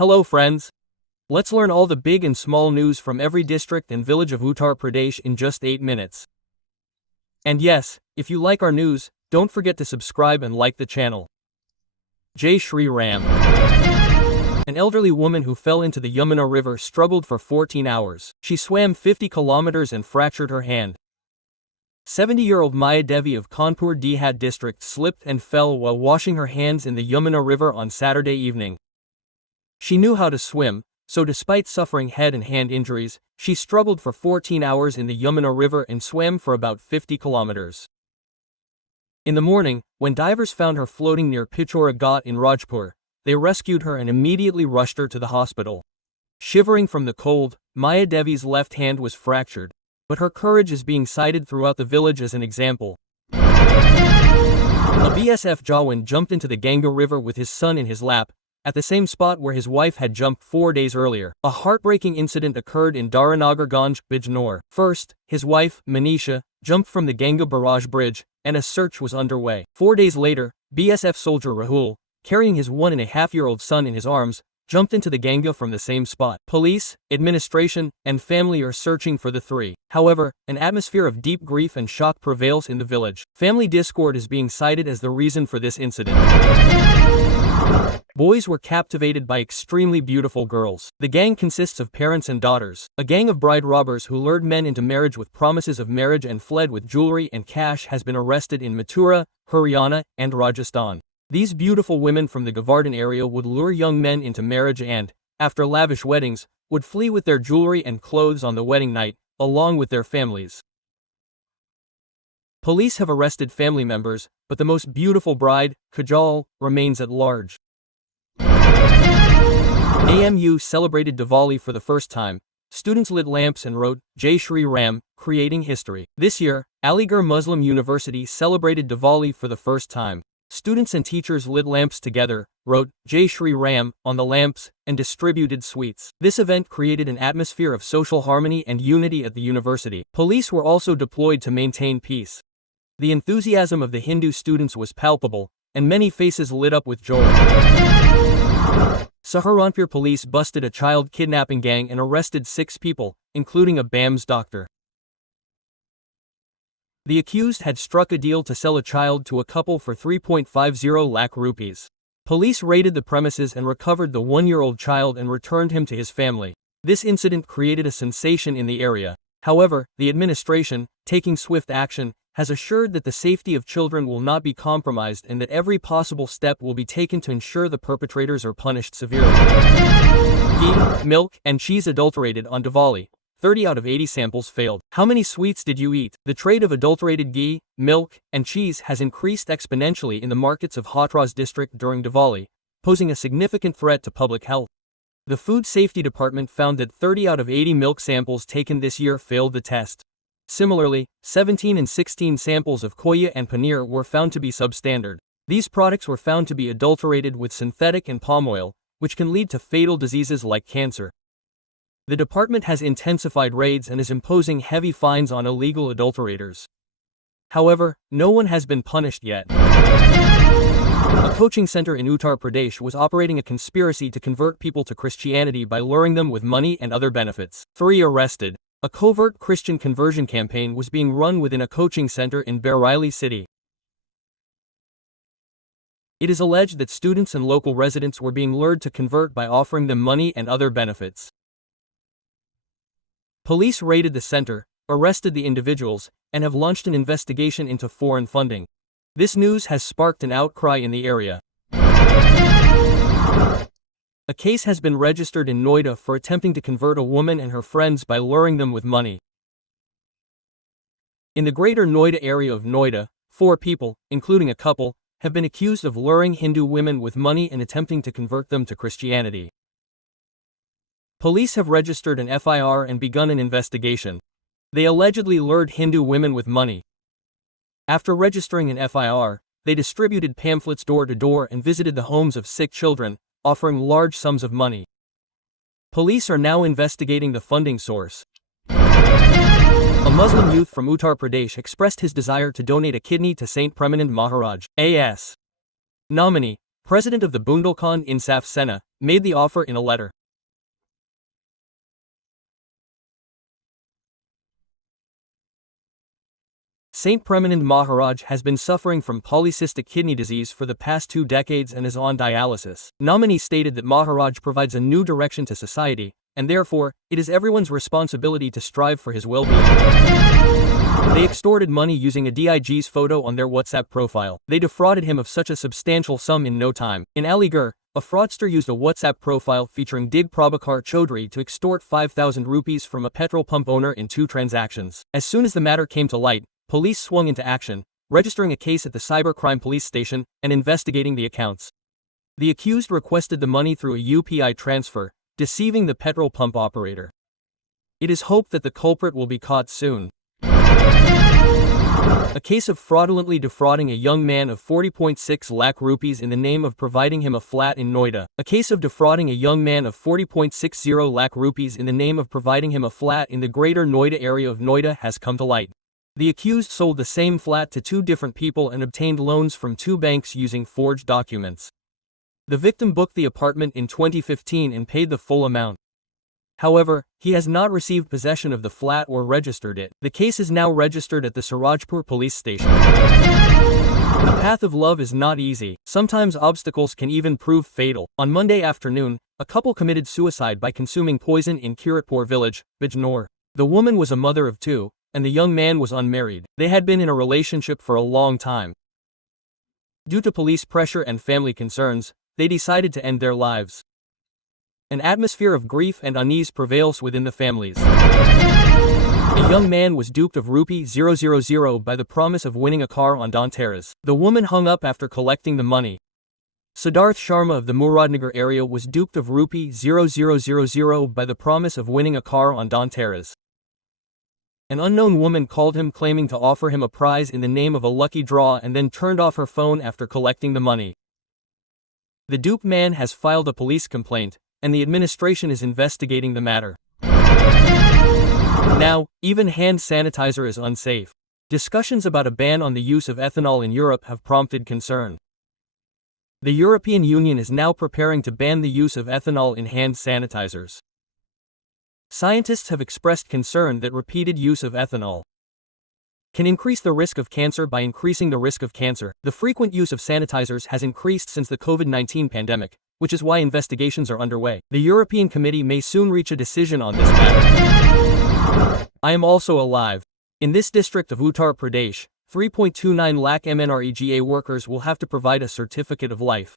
Hello friends. Let's learn all the big and small news from every district and village of Uttar Pradesh in just 8 minutes. And yes, if you like our news, don't forget to subscribe and like the channel. Jai Shri Ram. An elderly woman who fell into the Yamuna River struggled for 14 hours. She swam 50 kilometers and fractured her hand. 70-year-old Maya Devi of Kanpur Dihad district slipped and fell while washing her hands in the Yamuna River on Saturday evening. She knew how to swim, so despite suffering head and hand injuries, she struggled for 14 hours in the Yamuna River and swam for about 50 kilometers. In the morning, when divers found her floating near Pichora Ghat in Rajpur, they rescued her and immediately rushed her to the hospital. Shivering from the cold, Maya Devi's left hand was fractured, but her courage is being cited throughout the village as an example. A BSF Jawan jumped into the Ganga River with his son in his lap, at the same spot where his wife had jumped 4 days earlier. A heartbreaking incident occurred in Daranagarganj, Bijnor. First, his wife, Manisha, jumped from the Ganga barrage bridge, and a search was underway. 4 days later, BSF soldier Rahul, carrying his 1.5-year-old son in his arms, jumped into the Ganga from the same spot. Police, administration, and family are searching for the three. However, an atmosphere of deep grief and shock prevails in the village. Family discord is being cited as the reason for this incident. Boys were captivated by extremely beautiful girls. The gang consists of parents and daughters. A gang of bride robbers who lured men into marriage with promises of marriage and fled with jewelry and cash has been arrested in Mathura, Haryana, and Rajasthan. These beautiful women from the Govardhan area would lure young men into marriage and, after lavish weddings, would flee with their jewelry and clothes on the wedding night, along with their families. Police have arrested family members, but the most beautiful bride, Kajal, remains at large. AMU celebrated Diwali for the first time. Students lit lamps and wrote, Jai Shri Ram, creating history. This year, Aligarh Muslim University celebrated Diwali for the first time. Students and teachers lit lamps together, wrote, Jai Shri Ram, on the lamps, and distributed sweets. This event created an atmosphere of social harmony and unity at the university. Police were also deployed to maintain peace. The enthusiasm of the Hindu students was palpable, and many faces lit up with joy. Saharanpur police busted a child kidnapping gang and arrested 6 people, including a BAMS doctor. The accused had struck a deal to sell a child to a couple for 3.50 lakh rupees. Police raided the premises and recovered the 1-year-old child and returned him to his family. This incident created a sensation in the area. However, the administration, taking swift action, has assured that the safety of children will not be compromised and that every possible step will be taken to ensure the perpetrators are punished severely. Ghee, milk, and cheese adulterated on Diwali. 30 out of 80 samples failed. How many sweets did you eat? The trade of adulterated ghee, milk, and cheese has increased exponentially in the markets of Hathras district during Diwali, posing a significant threat to public health. The Food Safety Department found that 30 out of 80 milk samples taken this year failed the test. Similarly, 17 and 16 samples of koya and paneer were found to be substandard. These products were found to be adulterated with synthetic and palm oil, which can lead to fatal diseases like cancer. The department has intensified raids and is imposing heavy fines on illegal adulterators. However, no one has been punished yet. A coaching center in Uttar Pradesh was operating a conspiracy to convert people to Christianity by luring them with money and other benefits. 3 arrested. A covert Christian conversion campaign was being run within a coaching center in Bareilly city. It is alleged that students and local residents were being lured to convert by offering them money and other benefits. Police raided the center, arrested the individuals, and have launched an investigation into foreign funding. This news has sparked an outcry in the area. A case has been registered in Noida for attempting to convert a woman and her friends by luring them with money. In the greater Noida area of Noida, 4 people, including a couple, have been accused of luring Hindu women with money and attempting to convert them to Christianity. Police have registered an FIR and begun an investigation. They allegedly lured Hindu women with money. After registering an FIR, they distributed pamphlets door to door and visited the homes of sick children, offering large sums of money. Police are now investigating the funding source. A Muslim youth from Uttar Pradesh expressed his desire to donate a kidney to Saint Premanand Maharaj, A.S. nominee, president of the Bundelkhand Insaf Sena, made the offer in a letter. Saint Premanand Maharaj has been suffering from polycystic kidney disease for the past 2 decades and is on dialysis. Nominee stated that Maharaj provides a new direction to society, and therefore, it is everyone's responsibility to strive for his well-being. They extorted money using a DIG's photo on their WhatsApp profile. They defrauded him of such a substantial sum in no time. In Aligarh, a fraudster used a WhatsApp profile featuring Dig Prabhakar Chaudhary to extort 5,000 rupees from a petrol pump owner in 2 transactions. As soon as the matter came to light, police swung into action, registering a case at the cybercrime police station and investigating the accounts. The accused requested the money through a UPI transfer, deceiving the petrol pump operator. It is hoped that the culprit will be caught soon. A case of fraudulently defrauding a young man of 40.6 lakh rupees in the name of providing him a flat in Noida. A case of defrauding a young man of 40.60 lakh rupees in the name of providing him a flat in the greater Noida area of Noida has come to light. The accused sold the same flat to 2 different people and obtained loans from 2 banks using forged documents. The victim booked the apartment in 2015 and paid the full amount. However, he has not received possession of the flat or registered it. The case is now registered at the Surajpur police station. The path of love is not easy. Sometimes obstacles can even prove fatal. On Monday afternoon, a couple committed suicide by consuming poison in Kiratpur village, Bijnor. The woman was a mother of 2, and the young man was unmarried. They had been in a relationship for a long time. Due to police pressure and family concerns, they decided to end their lives. An atmosphere of grief and unease prevails within the families. A young man was duped of rupee 000 by the promise of winning a car on Dhanteras. The woman hung up after collecting the money. Siddharth Sharma of the Muradnagar area was duped of rupee 0000 by the promise of winning a car on Dhanteras. An unknown woman called him claiming to offer him a prize in the name of a lucky draw and then turned off her phone after collecting the money. The duped man has filed a police complaint, and the administration is investigating the matter. Now, even hand sanitizer is unsafe. Discussions about a ban on the use of ethanol in Europe have prompted concern. The European Union is now preparing to ban the use of ethanol in hand sanitizers. Scientists have expressed concern that repeated use of ethanol can increase the risk of cancer by increasing the risk of cancer. The frequent use of sanitizers has increased since the COVID-19 pandemic, which is why investigations are underway. The European Committee may soon reach a decision on this matter. I am also alive. In this district of Uttar Pradesh, 3.29 lakh MNREGA workers will have to provide a certificate of life.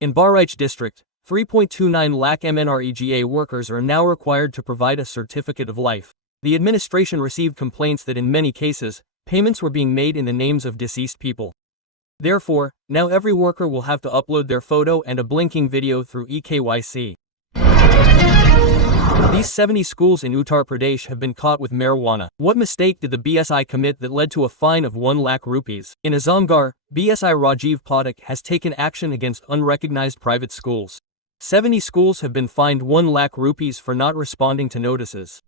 In Bahraich district, 3.29 lakh MNREGA workers are now required to provide a certificate of life. The administration received complaints that in many cases, payments were being made in the names of deceased people. Therefore, now every worker will have to upload their photo and a blinking video through eKYC. These 70 schools in Uttar Pradesh have been caught with marijuana. What mistake did the BSI commit that led to a fine of 1 lakh rupees? In Azamgarh, BSI Rajiv Pathak has taken action against unrecognized private schools. 70 schools have been fined 1 lakh rupees for not responding to notices.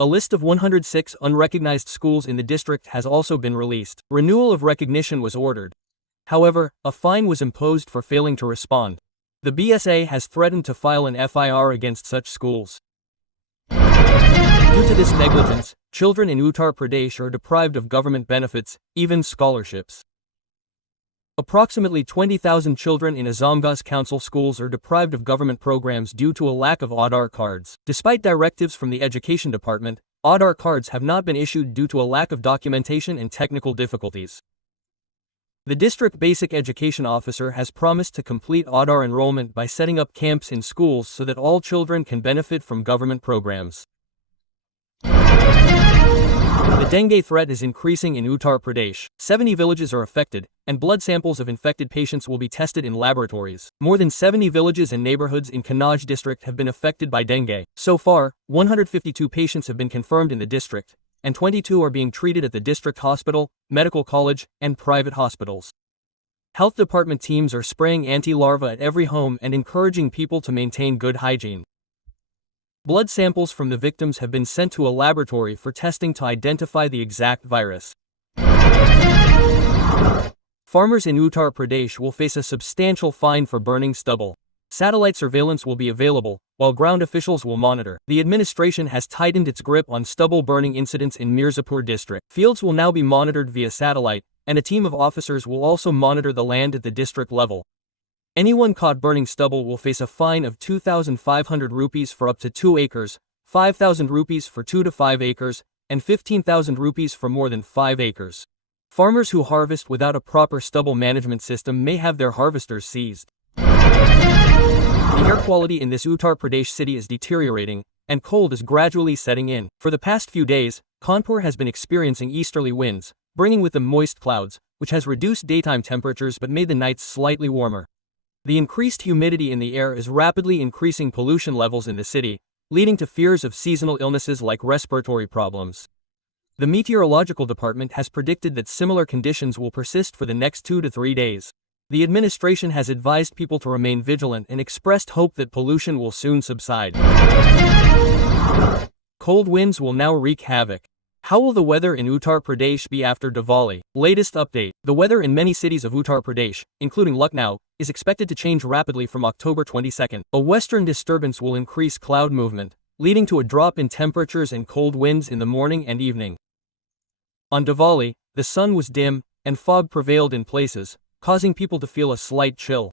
A list of 106 unrecognized schools in the district has also been released. Renewal of recognition was ordered. However, a fine was imposed for failing to respond. The BSA has threatened to file an FIR against such schools. Due to this negligence, children in Uttar Pradesh are deprived of government benefits, even scholarships. Approximately 20,000 children in Azamgarh's council schools are deprived of government programs due to a lack of Aadhaar cards. Despite directives from the Education Department, Aadhaar cards have not been issued due to a lack of documentation and technical difficulties. The district basic education officer has promised to complete Aadhaar enrollment by setting up camps in schools so that all children can benefit from government programs. The dengue threat is increasing in Uttar Pradesh. 70 villages are affected, and blood samples of infected patients will be tested in laboratories. More than 70 villages and neighborhoods in Kannauj district have been affected by dengue. So far, 152 patients have been confirmed in the district, and 22 are being treated at the district hospital, medical college, and private hospitals. Health department teams are spraying anti-larva at every home and encouraging people to maintain good hygiene. Blood samples from the victims have been sent to a laboratory for testing to identify the exact virus. Farmers in Uttar Pradesh will face a substantial fine for burning stubble. Satellite surveillance will be available, while ground officials will monitor. The administration has tightened its grip on stubble burning incidents in Mirzapur district. Fields will now be monitored via satellite, and a team of officers will also monitor the land at the district level. Anyone caught burning stubble will face a fine of 2,500 rupees for up to 2 acres, 5,000 rupees for 2 to 5 acres, and 15,000 rupees for more than 5 acres. Farmers who harvest without a proper stubble management system may have their harvesters seized. The air quality in this Uttar Pradesh city is deteriorating, and cold is gradually setting in. For the past few days, Kanpur has been experiencing easterly winds, bringing with them moist clouds, which has reduced daytime temperatures but made the nights slightly warmer. The increased humidity in the air is rapidly increasing pollution levels in the city, leading to fears of seasonal illnesses like respiratory problems. The meteorological department has predicted that similar conditions will persist for the next 2 to 3 days. The administration has advised people to remain vigilant and expressed hope that pollution will soon subside. Cold winds will now wreak havoc. How will the weather in Uttar Pradesh be after Diwali? Latest update. The weather in many cities of Uttar Pradesh, including Lucknow, is expected to change rapidly from October 22nd. A western disturbance will increase cloud movement, leading to a drop in temperatures and cold winds in the morning and evening. On Diwali, the sun was dim, and fog prevailed in places, causing people to feel a slight chill.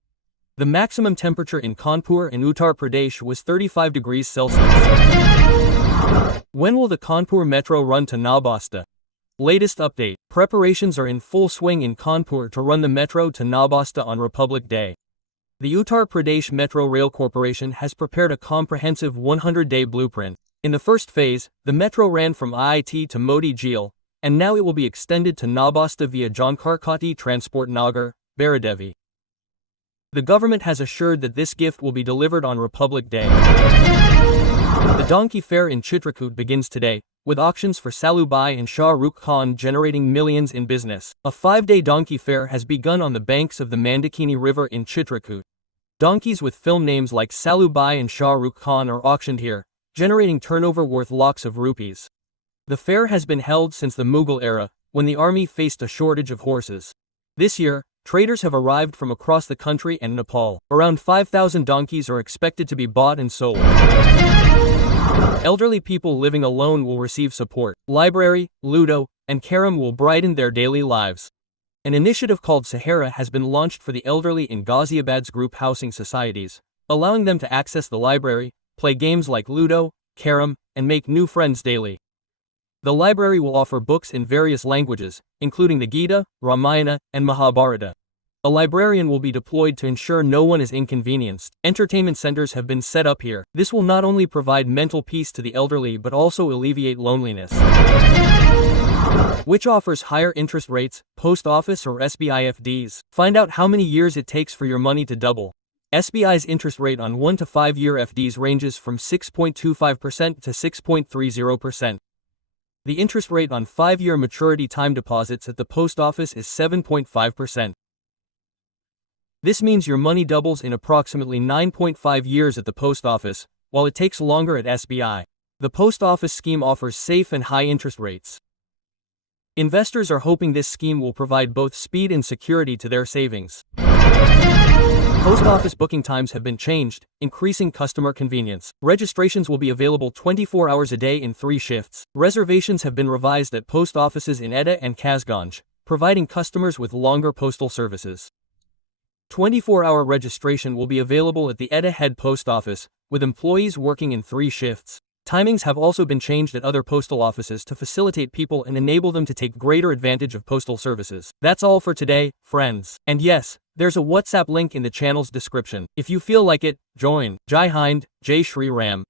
The maximum temperature in Kanpur and Uttar Pradesh was 35 degrees Celsius. When will the Kanpur metro run to Nabasta? Latest update. Preparations are in full swing in Kanpur to run the metro to Nabasta on Republic Day. The Uttar Pradesh Metro Rail Corporation has prepared a comprehensive 100-day blueprint. In the first phase, the metro ran from IIT to Moti Jheel, and now it will be extended to Nabasta via Jankarkati Transport Nagar, Baradevi. The government has assured that this gift will be delivered on Republic Day. The donkey fair in Chitrakoot begins today, with auctions for Salubai and Shah Rukh Khan generating millions in business. A 5-day donkey fair has begun on the banks of the Mandakini River in Chitrakoot. Donkeys with film names like Salubai and Shah Rukh Khan are auctioned here, generating turnover worth lakhs of rupees. The fair has been held since the Mughal era, when the army faced a shortage of horses. This year, traders have arrived from across the country and Nepal. Around 5,000 donkeys are expected to be bought and sold. Elderly people living alone will receive support. Library, Ludo, and Carom will brighten their daily lives. An initiative called Sahara has been launched for the elderly in Ghaziabad's group housing societies, allowing them to access the library, play games like Ludo, Carom, and make new friends daily. The library will offer books in various languages, including the Gita, Ramayana, and Mahabharata. A librarian will be deployed to ensure no one is inconvenienced. Entertainment centers have been set up here. This will not only provide mental peace to the elderly but also alleviate loneliness. Which offers higher interest rates, post office or SBI FDs? Find out how many years it takes for your money to double. SBI's interest rate on 1 to 5 year FDs ranges from 6.25% to 6.30%. The interest rate on 5-year maturity time deposits at the post office is 7.5%. This means your money doubles in approximately 9.5 years at the post office, while it takes longer at SBI. The post office scheme offers safe and high interest rates. Investors are hoping this scheme will provide both speed and security to their savings. Post office booking times have been changed, increasing customer convenience. Registrations will be available 24 hours a day in 3 shifts. Reservations have been revised at post offices in Edda and Kasganj, providing customers with longer postal services. 24-hour registration will be available at the Edda Head Post Office, with employees working in 3 shifts. Timings have also been changed at other postal offices to facilitate people and enable them to take greater advantage of postal services. That's all for today, friends. And yes, there's a WhatsApp link in the channel's description. If you feel like it, join. Jai Hind, Jai Shri Ram.